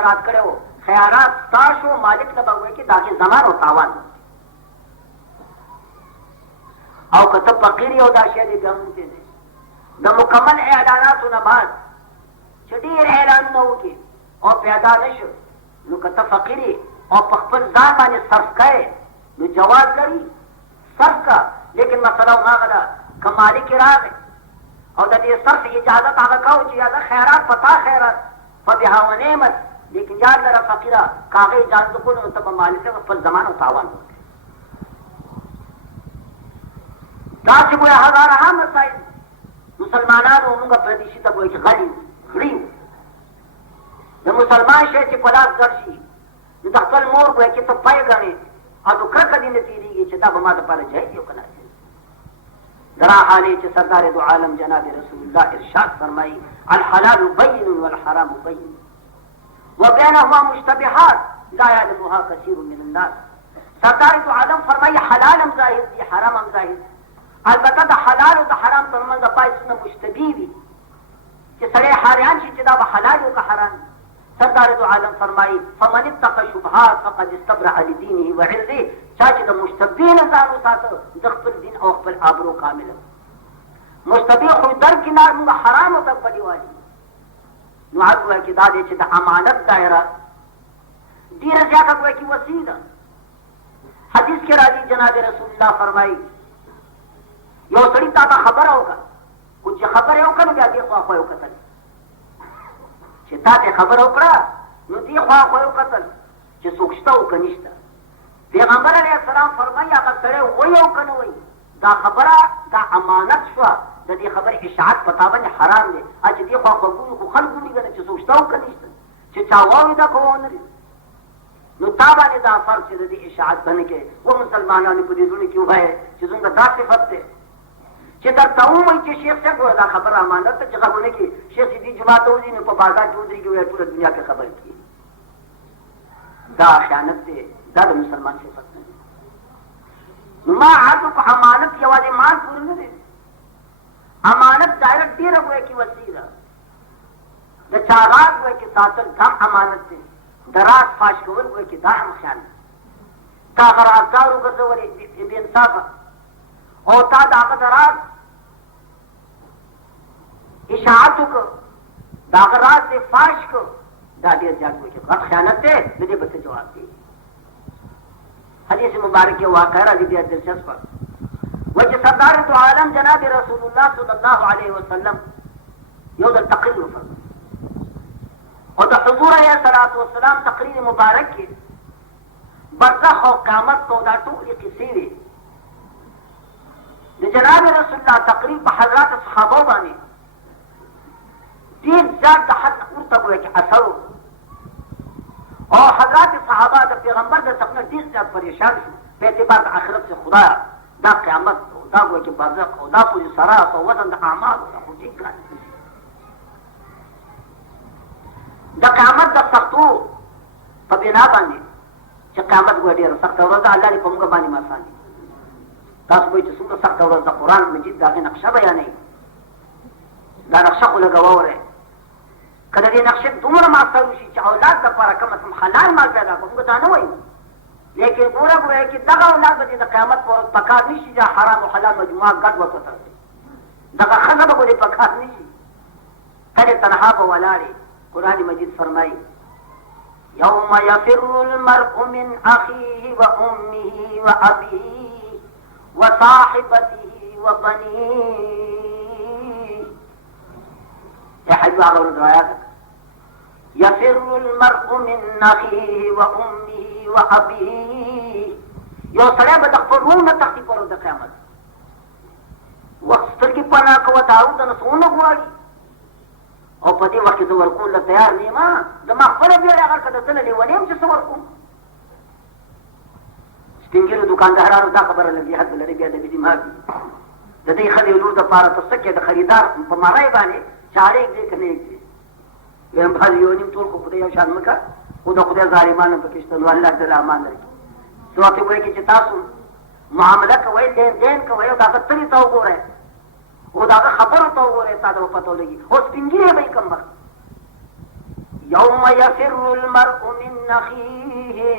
خیرات کړو خیرات تاسو مالک ته بوي کې داګه زمان او تاوان او کته فقیر یو دا شی دې ګمته دي د مکمل اعلاناتو نه بعد چې ډیر اعلان نه وکي او پیدا نشو نو کته فقیر او په خپل ځان باندې صرف کړي نو جواز لري صرف کا لیکن مسله هغه ده کمالک راغی او د دې صرف اجازه هغه کاو چې دا خیرات پتا خیرات فبها ونعمت لیکن یاد لره فقیره کاغه اجازه کو نو ته مالک خپل زمان او تاوان دا چې وه هزار هم مسائل مسلمانانو موږ پردیشي ته وایي چې غړي د مسلمان شي چې په لاس ګرځي نو د خپل مور وایي چې ته پای غني او د کرکه دې نه تیریږي چې دا به ما ته پاره جایز یو کنه درا حالي چې سردار دو عالم جناب رسول الله ارشاد فرمایي الحلال بين والحرام بين وبينهما مشتبهات لا يعلمها كثير من الناس سردار دو عالم فرمایي حلال هم ظاهر دي حرام هم ظاهر البته د حلال او د حرام ترمنځ پایڅونه مشتبه دي چې سړی حاریان شي چې دا به حلال او که حرام سردار دو عالم فرمایي فمن اتقى الشبهات فقد استبرأ لدينه وعرضه چا چې د مشتبه نه ځان وساته د خپل دین او خپل آبرو کامله مشتبه خو درکنار موږ حرام او تبدي والی نو هغه کې دا دی چې د امانت دایره ډیره زیاته کوي کې وسیله حدیث کې راځي جناب رسول الله فرمایي یو سړی تا خبره وکړه او چې خبره وکړه بیا دې خوا یو کتل چې تا ته خبره وکړه نو دې خوا یو کتل چې څوک شته او کنيشته پیغمبر علیه السلام فرمایي هغه سره وایي او کنه وایي دا خبره دا امانت شو د دې خبرې اشاعت پتا باندې حرام دی چې دې خوا خو خلکو دې کنه چې څوک شته او کنيشته چې چا وایي دا کوونه نو تا باندې دا فرض چې دې اشاعت باندې کې و مسلمانانو په دې ځونه کې وایي چې څنګه دا صفت ده چې در ته وایي چې شیخ صاحب دا خبره امانت ته چې غوونه کې شیخ دې جماعت وځي نو په بازار کې ودرېږي وایي ټول دنیا کې خبر کی دا خیانت دی دا د مسلمان صفت نه دی نو ما عادو په امانت یوازې مال پورې نه دی امانت ډایرکټ ډیره وایي کې وسیله د چاغات وایي کې ساتل کم امانت دی دراز فاش کول وایي کې دا هم خیانت تا غرازدارو ګرځولې بې انصافه او تا د هغه دراز اشاعت وکړو د هغه راز دې فاش کړو دا ډېر زیات وایي چې غټ خیانت دی د دې به څه جواب دی حدیث مبارک کې واقع راځي ډېر دلچسپه وایي چې سردار دو عالم جناب رسول الله صلی الله علیه وسلم یو ځل تقریر وفرمایي او د حضور علیه الصلاة والسلام تقریر مبارک کې برزخ او قیامت او دا ټولې قصې وې د جناب رسول الله تقریر په حضرات صحابه باندې ډېر زیات د حد نه ورته وایي چې اثر او حضرات صحابه د پیغمبر د څخه ډېر زیات پریشان شو په اعتبار د آخرت سے خدا دا قیامت دا وایي چې برزخ او دا پوری سرات او وزن د اعمال دا خو ټیک کار د قیامت د سختو په بنا باندې چې قیامت ډېره سخته ورځ ده الله دې په موږ باندې آسان کړي تاسو وایئ چې څومره سخته ورځ د قرآن مجید د هغې نقشه بیانوي دا نقشه خو لږه واورئ که د دې نقشې دومره ماسته وشي چې اولاد دپاره کم از کم حلال مال پیدا کړو موږ دا نه وایو لیکن ګوره وایي چې دغه اولاد به د قیامت په کار نه شي چې حرام او حلال مجموعه ګډ وساتل دغه ښځه به په کار نه شي تلې تنها به ولاړې قرآن مجید فرمایي یوم یفر المرء من اخیه و امه و ابیه وصاحبته وبنيه يا حبيبي على رواياتك يفر المرء من اخيه وامه وابيه یو سړی به د خپل ورور نه تښتي په ورځ د قیامت وخت سترګې پناه کوه دارو د نسونه غواړي او په دې وخت کې زه ورکول له تیار نه یم زما خپله بېړۍ هغه که د ده نه لیونی یم چې څه ورکوم سپین ږیرو دوکاندارانو دا خبره له جهاد لري بیا د بې دماغ د دې ښځې لور دپاره ته څه کې د خریدار په مرۍ باندې چاړې ږدې که نه ږدې ویم بعضې یو نیم ټول خو خدای یو شان مه کړه خو د خدای ظالمان هم پکې شته نو الله دې امان درکړي څه وخت وایي چې تاسو معامله کوئ دین کوئ او د هغه تلې ته وګورئ او د هغه خبرو ته وګورئ تا ته به پته ولګي او سپین ږیری به یې کم وخت यौम यफिर्रुल मर्उ मिन अखीहि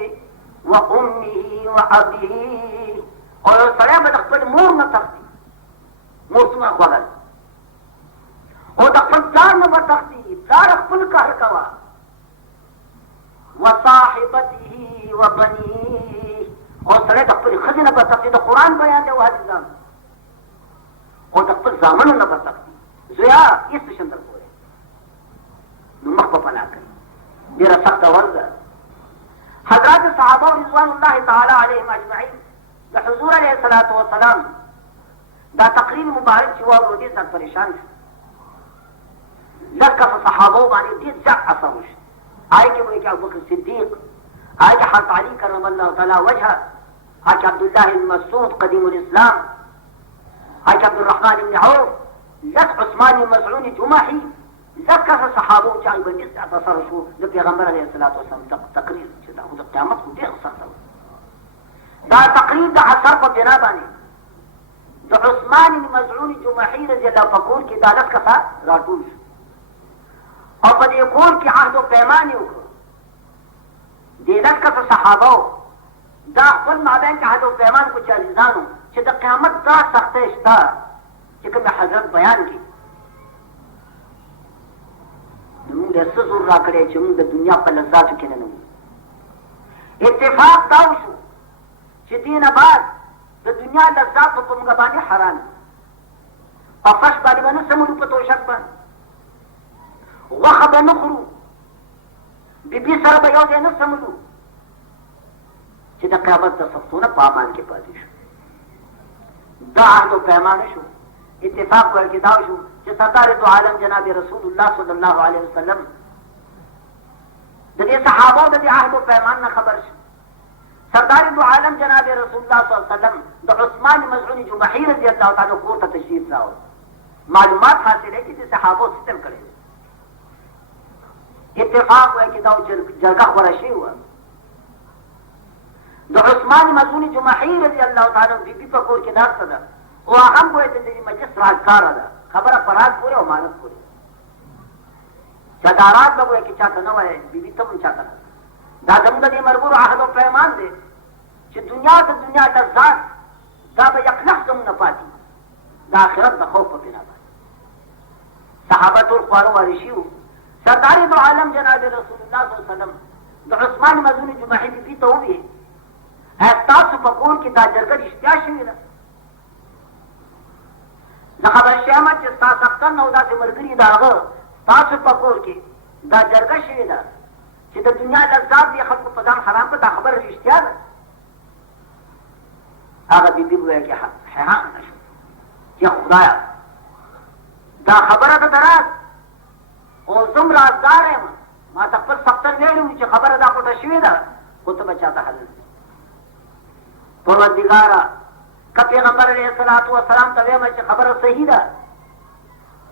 व उम्मिहि व अबीहि। और सड़े में खपल मोर न तख्ती, मोर सुना ख्वागल और खपल प्लार न तख्ती, प्लार खपल कहर कवा व साहिबतिहि व बनीहि। और सड़े खपल खजी न तख्ती, तो कुरान बयान दे वह जान और खपल जामन न तख्ती जोया इस चंद्र को मखबना कर मेरा सख्त वर्ग। हजरत सहाबा रिज़वानुल्लाह ताला अलैहिम अजमईन दा हुजूर अलैहिस्सलातु वस्सलाम दा तकरीर मुबारक हुआ और दे तक परेशान लका सहाबा माने दे जा असर आए के वो क्या अबू बकर सिद्दीक, आए के हज़रत अली करमल्लाहु ताला वजह, आए के अब्दुल्लाह इब्न मसऊद कदीमुल इस्लाम, आए के अब्दुर्रहमान इब्न औफ, लक उस्मान इब्न मज़ऊन जुमाही, ذكر الصحابه جاي بنيت تصرفوا لبيغمبر عليه الصلاه والسلام تقرير كده خد قيامت ودي اصلا دا تقرير ده اثر په بنا باندې د عثمان بن مزعون جمحي رضی الله فقول کې عدالت کا راټول او په دې کور کې عهد او پیمان یو دې دغه صحابه دا خپل مابین کې عهد او پیمان کو چالیزانو چې د قیامت دا سختې شته چې کوم حضرت بیان کی موږ د سزور را کړی چې موږ د دنیا په لذاتو کې نه نو اتفاق دا وشو چې دینه بعد د دنیا لذات په موږ باندې حرام په فش باندې باندې سمو په توشک باندې وخه به نخرو بیبي سره به یو ځای نه سملو چې د قیامت د سختونه په امان کې پاتې شو دا عهد و پیمانه شو اتفاق ورکې دا شو چې سردار دو عالم جناب رسول الله صلی الله علیه وسلم د دې صحابه د عهد او پیمان نه خبر شو سردار دو عالم جناب رسول الله صلی الله علیه وسلم د عثمان مزعون جمحي رضی الله تعالی عنہ ته تشریف راوړ معلومات حاصله چې صحابه ستل کړي اتفاق ورکې دا جرګه خبره شي و د عثمان مزعون جمحي رضی الله تعالی عنہ بیبي په کور کې داسته ده او هغه کوی ته د مجلس راکار ده خبره پرات پوره او مانت پوره صدارات به وایي چې چاته نه وایي بیبي ته هم چاته نه دا زموږ د مرګورو عهد او پیمان دی چې دنیا ته دنیا ته ذات دا به یقلق زموږ نه پاتې د آخرت د خوف په بنا باندې صحابه ټول خوارو واري شي وو سردار دو عالم جناب رسول الله صلی الله علیه وسلم د عثمان مزعون جمحي بیبي ته وویل تاسو په کور کې دا جرګه رښتیا شوې ده زه خبر شوم چې ستاسو اختر نه او داسې ملګري د هغه ستاسو په کور کې دا جرګه شوې ده چې د دنیا لذات یې خلکو په ځان حرام کړه دا خبره رښتیا ده هغه بیبي وویل چې حیران نه شو چې خدایه دا خبره ده دراز او زم رازدار یم ما ته خپل سختن ویلي وو چې خبره دا پټه شوې ده خو ته به چاته حلل پروردګاره که پیغمبر علیه الصلاة والسلام ته ویمه چې خبره صحیح ده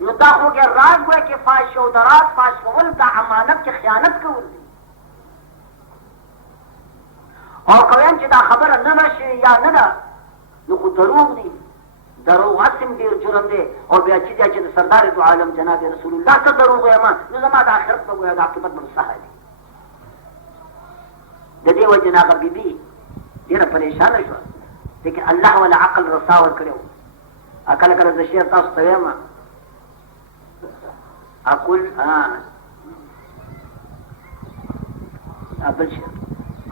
نو دا خو کې راز وایي چې فاش او د راز فاش کول دا امانت کې خیانت کول دي او که ویم چې دا خبره نه ده شوې یا نه ده نو خو دروغ دي دروغ اصم ډېر جرم دی او بیا چې دی چې د سردار دو عالم جناب رسول الله ته دروغ وایم نو زما د آخرت به ګویا د عاقبت به سهل دي د دې وجې نه هغه بیبي ډېره پریشانه شوه لیکن الله ولا عقل رسا ورکړی وو کله کله زه شعر تاسو ته وایم اقول بل شعر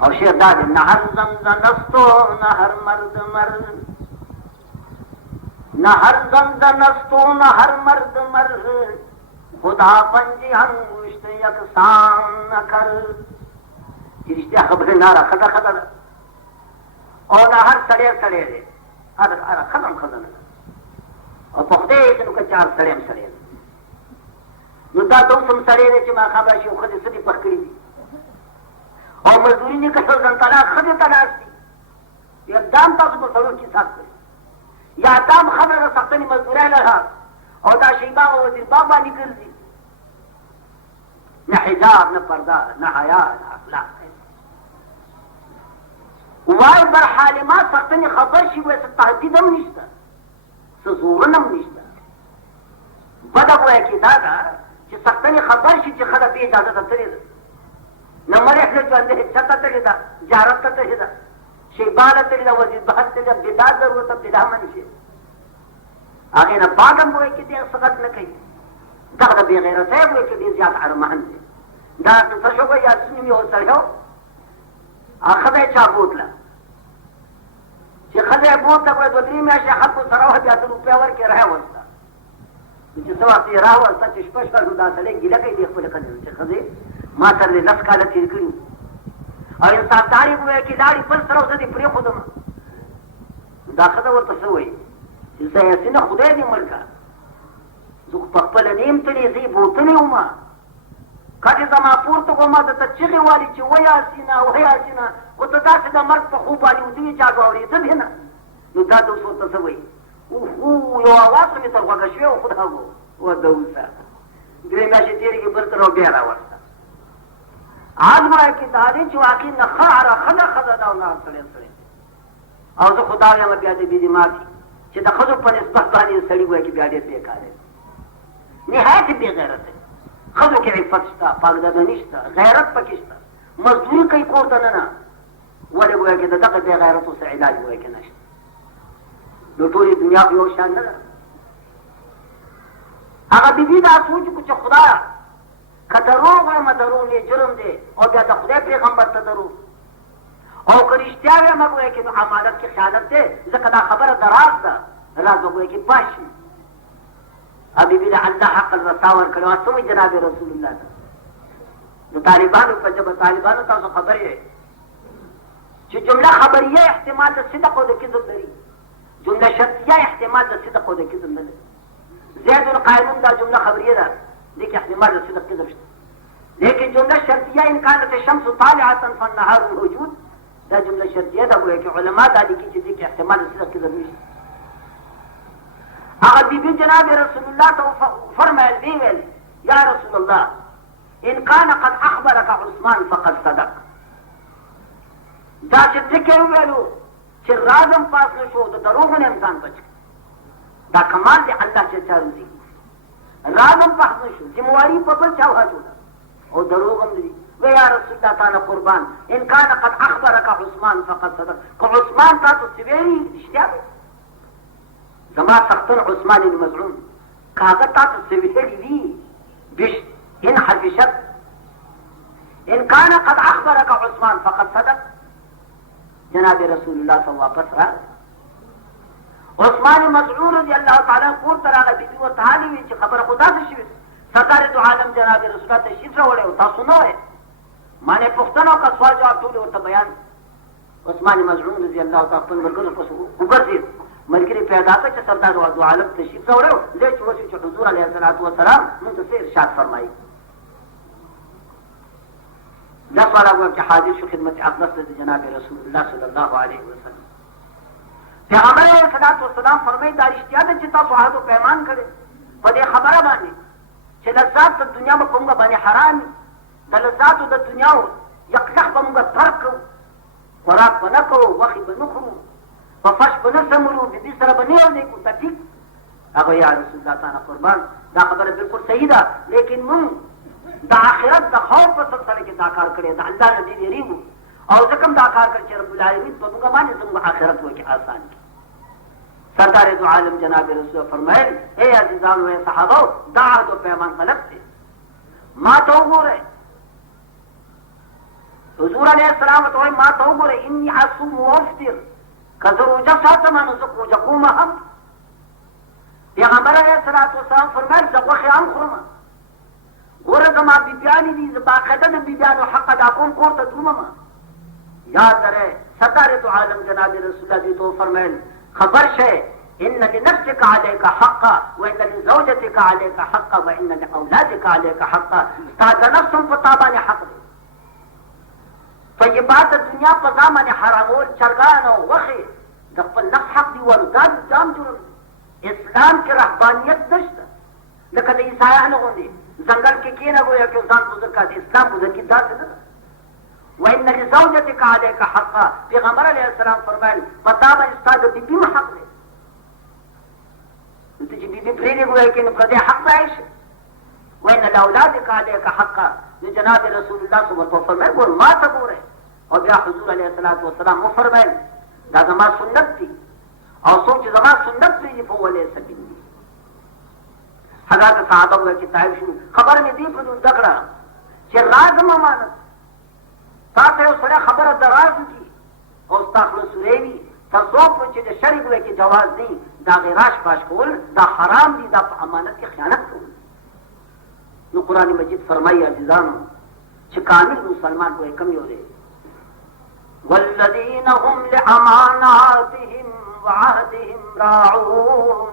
او شعر دا دی نه هر زندانستو نه هر مرد مرد نه هر زندانستو نه هر مرد مرد خدا پنجی انگشت یکسان نکر چې رښتیا خبرې نه را خدا خدا ده او نه هر سړی سړی دی هر ختم ختم ده او په خدای چې نو که چار سړی هم سړی دی نو دا ته اوس هم سړی دی چې ما خبر شي ښځې څه دي پخ کړي دي او مزدوري نه کوي ځان طلاق ښځې ته ناست دي اقدام تاسو په سړو کې سخت کړي یا دام خبره د سختنې مزدورۍ لره او دا شیباغ او وزیرباغ باندې ګرځي نه حجاب نه پرده نه حیا نه اخلاق وای بر حالما سختنې خبر شي وایي څه تهدید هم نشته څه زورن هم نشته بده وایي کې دا ده چې سختنې خبر شي چې ښځه بې اجازته تلې ده نمر احنا ژوندې چته تللی ده زیارت ته تللی ده شیبانه تللی ده وزیربهر تللی ده بدا ضرورت ابتدا منې شي هغې نه بعد هم وایي چې ډېر صدق نه کوي دغه د بې غیرتۍ وایي چې ډېر زیات ارمان دی دا څه شو به یاسین نوم یو سړی و هغه ښځه یې چا بوتله چې ښځه یې بوتله کړه دوه درې میاشتې خلکو سره وه بیا ته روپۍ ورکړې راوسته چې څه وخت یې راوسته چې شپه شوه نو دا سړی ګیله کوي دې خپلې ښځې چې ښځې ما سره دې 10 کاله تېر کړي او انصافدار یې وویل چې لاړې بل سره زه دې پرېښودم دا ښځه ورته څه وایي چې زه یاسینه خدای دې مړ کړه زه خو په خپله نه یم تللی زه یې بوتلی ومه کټې زما پورته کړمه درته چغې والي چې وه یاسینه وه یاسینه خو ته داسې د مرګ په خوب باندې ودې چا واورېده بې نه نو دا د اوس ورته څه وایي اوهو یو اواز خو مې تر غوږه شوی و خدا وو و د اوسه 2 میاشتې تېرې کړې بل تر او بیا راوسته عزمه کې دا دی چې واقعي نه ښه ښه ښځه ده او نه سړی سړی او زه خو دا وایم بیا د بې دماغي چې د ښځو په نسبت باندې سړي وایي چې بیا ډېر بېکاره دی نهایت بې غیرت دی ښځو کې عفت شته پاکدامني شته غیرت پکې شته مزدوري کوي کور ته نه ولې وایي چې د دغه بې غیرتو څه علاج وایي که نشته نو ټولې دنیا خو یو شان نه ده هغه بیبي دا سوچ وکړو چې خدایه که دروغ وایم دروغ یې جرم دی او بیا د خدای پیغمبر ته دروغ او که رښتیا وایم وایي چې نو امانت کې خیانت دی ځکه دا خبره د راز ده راز به وایي چې پاش وي بیبي له الله حق الرسا ورکړی وه څه وایي جناب رسول الله ته د طالبانو په ژبه طالبانو تاسو خبر یې چې جمله خبریه احتمال د صدق او د کذب لري جمله شرطیه احتمال د صدق او د کذب نه لري زید القائمون دا جمله خبریه ده دې کې احتمال د صدق کذب شته لیکن جمله شرطیه ان كانت الشمس طالعه فالنهار موجود دا جمله شرطیه ده وایي چې علما دا لیکي چې دې کې احتمال د صدق کذب نشته هغه بیبي جناب رسول الله ته فرمایل وی ویل یا رسول الله ان كان قد اخبرك عثمان فقد صدق دا چې څه کې ویلو چې رازم پاس نه شو د دروغ نه انسان بچ دا کمال دی الله چې چارو دي رازم پاس نه شو ذمہواری په بل چا واچوله او دروغ هم دي وی یا رسول الله تعالی قربان ان كان قد اخبرك عثمان فقد صدق که عثمان تاسو څه ویلي رښتیا دی زما سختن عثمان بن مزعون کاغه تاسو څه ویلي دي بش ان حفشت ان كان قد اخبرك عثمان فقد صدق جناب رسول الله صلی الله واپس را عثمان مزعون رضی الله تعالی کور ته راغی بیبي ورته حالي وي چې خبره خو داسې شوې سرکار دو عالم جناب رسول الله تشریف راوړی او تاسو نه وایې ما نه پوښتنه وکړه سوال جواب ټول ورته بیان عثمان مزعون رضی الله تعالی خپل ملګرو پسې وګرځېد ملګري پیدا کړ چې سردار دو عالم تشریف راوړی و دی چې وشو چې حضور علیه الصلاة والسلام موږ ته څه ارشاد فرمایي دا سوال وکړم چې حاضر شو خدمت اقدس د جناب رسول الله صلی الله علیه وسلم پیغمبر علیه الصلاة والسلام فرمایي دا رښتیا ده چې تاسو عهد و پیمان کړی په دې خبره باندې چې لذات د دنیا به په موږ باندې حرام وي د لذاتو د دنیا یقلق به موږ ترک کوو خوراک به نه کوو غوښې به نه خورو په فرش به نه سمرو بیبي سره به نه یوځای کړو ټیک هغه یا رسول الله تعالی قربان دا خبره بالکل صحیح ده لیکن موږ د آخرت د خوف په سلسله کې دا کار کړی د الله نه دې ویریږو او ځکه هم دا کار کړ چې رب العالمین په موږ باندې زموږ آخرت وکړي آسان کړي سردار دو عالم جناب رسول فرمایل اے عزیزانو اے صحابو دا عهد و پیمان غلط دی ما ته وګورئ حضور علیه السلام ته وایي ما ته وګورئ انی اصوم وافطر که زه روژه ساتم نو زه روژه کوم هم پیغمبر علیه الصلاة والسلام فرمایل زه غوښې هم خورم ګوره زما بیبیانې دي زه باقاعده د بیبیانو حق ادا کوم کور ته درومم یاد لرئ سرکار دو عالم جناب رسول الله دې ته فرمایل خبر شئ ان لنفسك عليك حقا وان لزوجتك عليك حقا وان لاولادك عليك حقا ستا نفس په تا باندې حق دی طیبات دنیا په ځان باندې حرامول چرګان او غوښې د خپل نفس حق دی ولو دا جام جوړ اسلام کې رهبانیت نشته لکه د عیسایانو غوندې ځنګل کې کېنه ګویا کې ځان بزرګ کړه اسلام بزرګ کې داسې نه وان لزوجتك عليك حقا پیغمبر علیه السلام فرمایل په تا باندې ستا د بیبي حق دی ته چې بیبي پرېږدې ګویا کې نو پردی حق به شي وان لاولادک عليك حقا نو جناب رسول الله صلی الله علیه وسلم فرمایي ګور ما ته ګوره او بیا حضور علیه الصلاۃ والسلام مو فرمایل دا زما سنت دي او څوک چې زما سنت پرېږدي په ولې سبیل دي. حضرت صحابه وایي چې طایف شو خبر مې دې په زده کړه چې راز امانت تا ته یو سړی خبره د راز وکړي او ستا خوله سوری وي تر څو پورې چې د شرع وایي کې جواز دی د هغې راش پاش کول دا حرام دي دا په امانت کې خیانت کول. نو قرآن مجید فرمایي عزیزانو چې کامل مسلمان وایي کم یو دی والذین هم لاماناتهم وعهدهم راعون.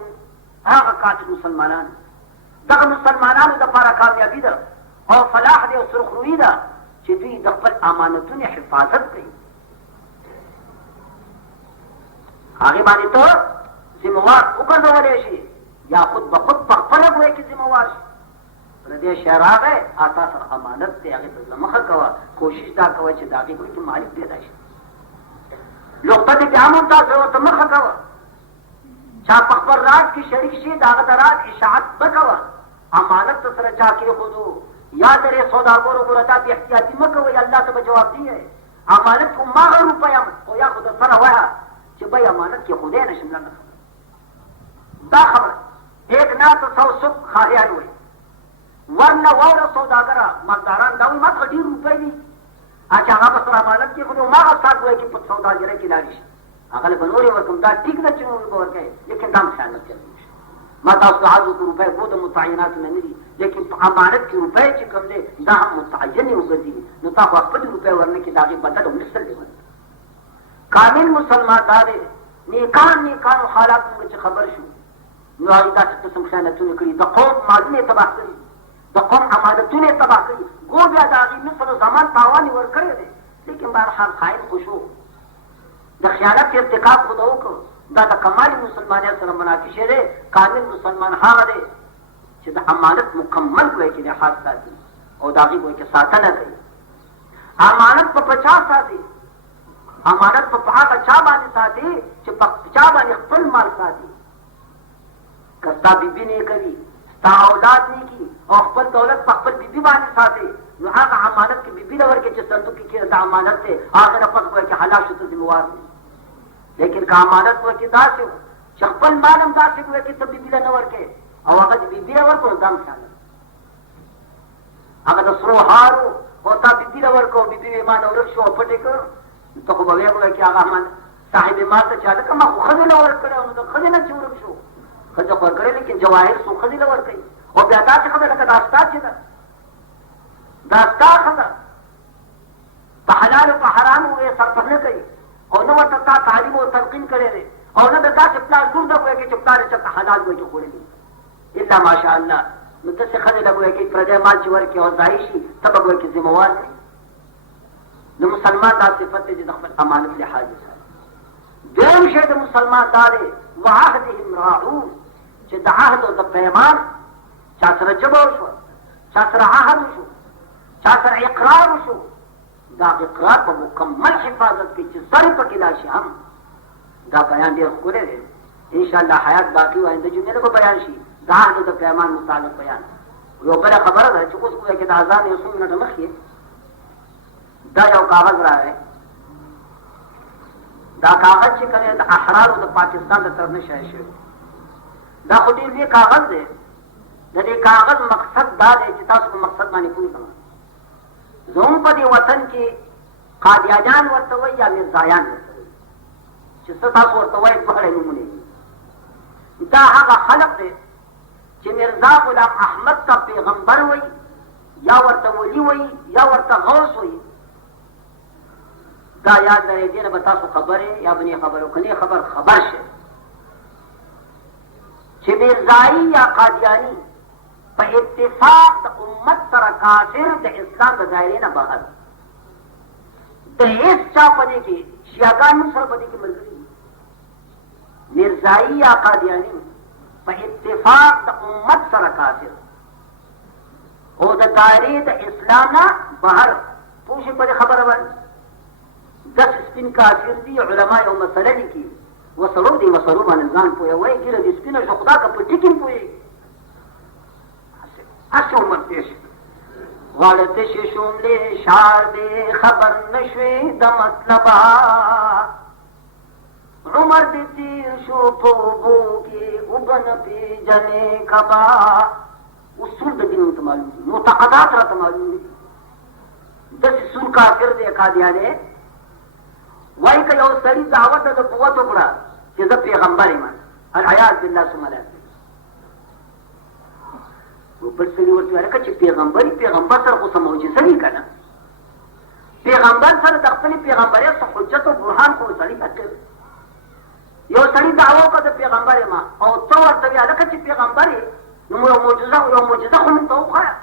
هغه کامل مسلمانان دغه مسلمانانو دپاره کامیابي ده او فلاح دی او سرخرویي ده چې دوی د خپل امانتونو حفاظت کوي. هغې باندې ته ذموار وګرځولی شي یا خود به خود په خپله ګوی کې ذموار شي. پردی شی راغی تا سره امانت دی هغې ته زړه مخه کوه کوشش دا کوه چې د هغې ګوی کې مالک پیدا شي. لقطه دې بیا هم تاسو ورته مخه کوه چا په خپل راز کې شریک شي د هغه د راز اشاعت مه کوه. امانت ته سره چا کېښودو یا درې سوداګرو ګوره تا بې احتیاطي مه کوئ الله ته به جواب دی. امانت خو ماغه روپیه خو یا خو در سره وایه چې بای امانت کېښودی نه شم لنډه دا خبره ایک نا ته سو سب خاریان وایي ورنه واوره سوداګره مالداران دا وایي ما څخه ډېر روپۍ دي چې هغه به سره امانت کېښودي او ماغه ساعت وایي چې په سوداګرۍ کې لاړې شي هغه له به نورې ورکړم دا ټیک ده چې نورې به ورکوې لیکن دا هم خیانت کوي. ما تاسو ته عرض وکړو روپۍ خو د متعیناتو نه نه دي لیکن په امانت کې روپۍ چې کوم دی دا هم متعینې وګرځي نو تا خو خپلې روپۍ ورنه کړي د هغې بدل او مثل دی. کامل مسلمان دا دی نیکانو حالات موږ چې خبر شو نو هغې داسې قسم خیانتونه کړي د قوم مالونه یې تباه کړي د قوم امانتونه یې تباه کړي ګو بیا د هغې مثل و زمان تاوان یې ورکړی دی لیکن بهرحال خائن خو شو د خیانت ارتکاب خو ده وکړو دا د کمال مسلمانۍ سره منافشه دی. کامل مسلمان هغه دی چې د امانت مکمل ګوی کې لحاظ ساتي او د هغې ګوی کې ساتنه کوي. امانت په چا ساتي؟ امانت په هغه چا باندې ساتي چې په چا باندې خپل مال ساتي. که ستا بیبي نه کوي ستا اولاد نه کي او خپل دولت په خپل بیبي باندې ساتي نو هغه امانت کې بیبي له ورکړي چې صندوق کې کېږي دا امانت دی هغې نه پس ګوی کې حلال شو ته ذموار دی. لیکن که امانت ورکړي داسې و چې خپل مال هم داسې ګوی کې ته بیبي له نه ورکړې او هغه د بیبي له ورکړو دا هم خیانت هغه د سرو هارو او تا بیبي له ورکړو بیبي مې ما نه ورک شو او پټې کړ ته خو به ویې ګوی کې هغه احمد صاحب مال ته چې هلکه ما خو ښځې له ورکړی نو د ښځې نه چې ورک شو ښځه خو ورکړی لیکن جواهر څو ښځې له ورکوي او بیا داسې ښځه لکه دا ستا چې ده دا ستا ښځه په حلالو په حرامو یې صرف نه کوي او نه ورته تا تعلیم او تلقین کړی دی او نه د داسې پلار لور ده ګویا کې چې پلار یې چېرته حلال ګوی کې خوړلي الا ماشاءالله نو داسې ښځې له ګویا کې پردی مال چې ورکړي او ضایع شي ته به ګویا کې ذموار نه د مسلمان دا صفت دی چې د خپل امانت لحاظ وساتي. دویم شی د مسلمان دا دی وعهدهم راعون چې د عهد او د پیمان چا سره ژبه وشوه چا سره عهد وشو چا سره اقرار وشو دا اقرار په مکمل حفاظت کوي چې سر پکې لا شي هم. دا بیان ډېر ښکلی دی انشاءالله حیات باقي و آینده جمعې نه به بیان شي د عهد او د پیمان متعلق بیان. یو بله خبره ده چې اوس ګویا کې د اذان یو څو منټه مخکې دا یو کاغذ راغی دا کاغذ چې کوم د احرارو د پاکستان د طرف نه شایع شوی دا خو ډېر لوی کاغذ دی. د دې کاغذ مقصد دا دی چې تاسو په مقصد باندې پوه کړم. زموږ په دې وطن کې قادیانیان ورته وایي یا میرزایان ورته وایي چې څه تاسو ورته وایي دواړه نومونه دي. دا هغه خلق دی چې میرزا غلام احمد ته پیغمبر وایي یا ورته ولي وایي یا ورته غوث وایي. دا یاد لرئ دې نه به تاسو خبر یا به نه خبر او که نه خبر شئ چې میرزایي یا قادیاني په اتفاق د امت سره کافر د اسلام د دایرې نه بهر د هېڅ چا په دې کې شیعهګان هم سره په دې کې ملګري میرزایي یا قادیاني په اتفاق د امت سره کافر او د دایرې د اسلام نه بهر پوه شئ په دې خبره باندې دس سپین کافر دي علما یو مسله لیکي وسړو دې مسلو باندې ځان پوهوي ګیره دې سپینه شو خدا که په ټکي هم پوهېږي هسې عمر تېر شي غلط ششوملے شار دے خبر نشوی دا مطلبا عمر دی تیر شو پوبو کی ابن پی جنے کبا اصول دا دینوں تا معلوم دی معتقدات را تا معلوم دی دس سور کافر دے قادیانے وائی که یو سری دعوت دا قوت اکڑا چی دا پیغمبر ایمان العیاذ باللہ سمالیات وہ بل سری ورطی والا که چی پیغمبر سر خو سموجزه نی کنا پیغمبر سر دقتنی پیغمبری سا حجت و برحان خو سری تکر یو سری دعوه که دا پیغمبر ایمان او تو ورطی والا که چی پیغمبری یو موجزه خو منتو خوایا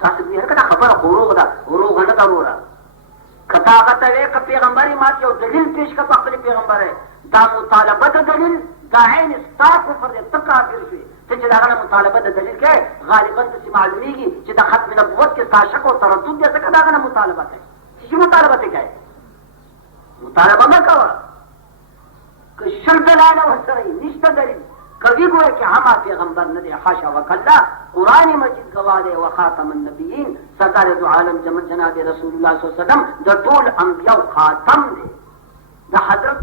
تاسو دې هرکړه خبره غروغ ده غروغ نه ضروره کتا غته وې ک پیغمبري مات یو دلیل پیش کا خپل پیغمبر دا مطالبه د دلیل دا عین استاف پر تکافر شي چې دا غره مطالبه د دلیل کې غالبا څه معلومیږي چې د ختم نبوت کې تاشک او تردد دې څه دا غره مطالبه کوي چې مطالبه کوي مطالبه ما کوي ک شرط لاله وسره نشته دلیل کبھی گوئے کہ ہما پیغمبر نہ دے حاشا وکلا قرآن مجید گواہ دے وخاتم النبیین سرکار دو عالم جناب رسول اللہ صلی اللہ علیہ وسلم دا طول انبیاء خاتم دے دا حضرت